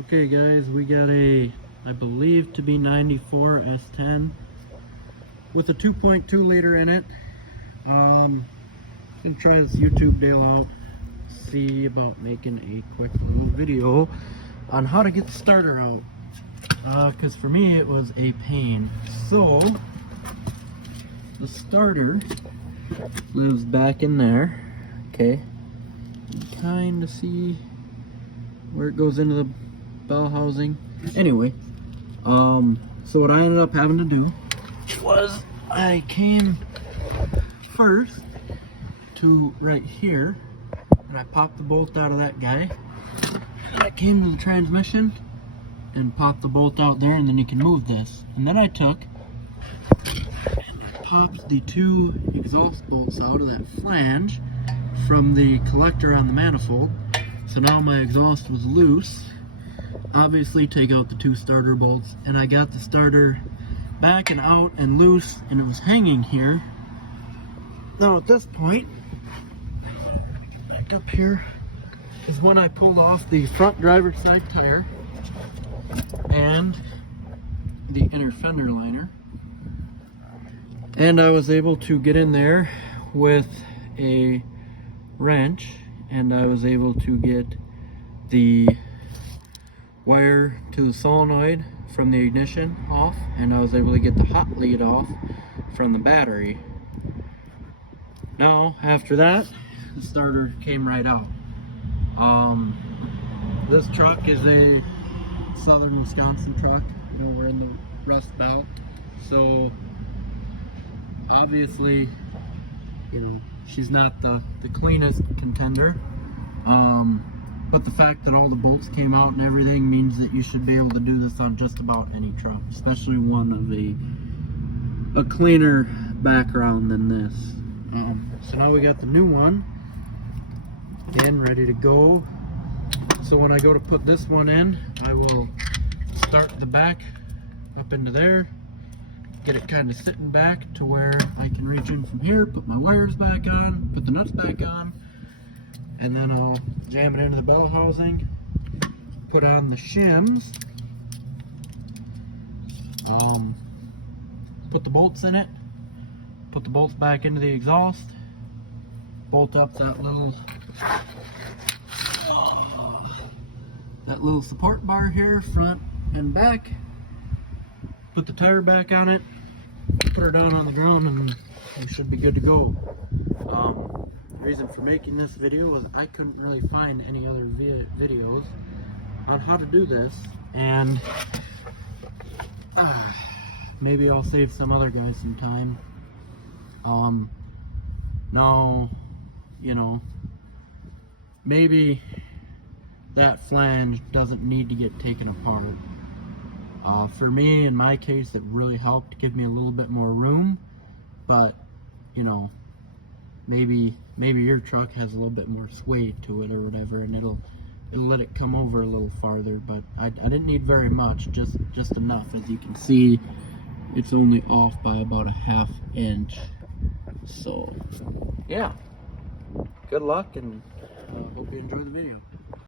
Okay guys, we got a, I believe to be 94 S10 with a 2.2 liter in it. Gonna try this YouTube deal out, see about making a quick little video on how to get the starter out, because for me it was a pain. So the starter lives back in there. Okay, you can kind of see where it goes into the bell housing. Anyway, so what I ended up having to do was I came first to right here and I popped the bolt out of that guy, and I came to the transmission and popped the bolt out there, and then you can move this. And then I took and I popped the two exhaust bolts out of that flange from the collector on the manifold. So now my exhaust was loose. Obviously take out the two starter bolts, and I got the starter back and out and loose, and it was hanging here. Now at this point, back up here, is when I pulled off the front driver's side tire and the inner fender liner, and I was able to get in there with a wrench, and I was able to get the wire to the solenoid from the ignition off, and I was able to get the hot lead off from the battery. Now after that, the starter came right out. This truck is a southern Wisconsin truck. You know, we're in the Rust Belt, so obviously, you know, she's not the cleanest contender. But the fact that all the bolts came out and everything means that you should be able to do this on just about any truck, especially one of a cleaner background than this. So now we got the new one, again, ready to go. So when I go to put this one in, I will start the back up into there, get it kind of sitting back to where I can reach in from here, put my wires back on, put the nuts back on, and then I'll jam it into the bell housing, put on the shims, put the bolts in it, put the bolts back into the exhaust, bolt up that little support bar here, front and back, put the tire back on it, put her down on the ground, and we should be good to go. The reason for making this video was I couldn't really find any other videos on how to do this, and maybe I'll save some other guys some time. Now, you know, maybe that flange doesn't need to get taken apart. For me, in my case, it really helped give me a little bit more room, but you know, maybe your truck has a little bit more sway to it or whatever, and it'll let it come over a little farther. But I didn't need very much, just enough. As you can see, it's only off by about a ½ inch. So yeah, good luck, and hope you enjoy the video.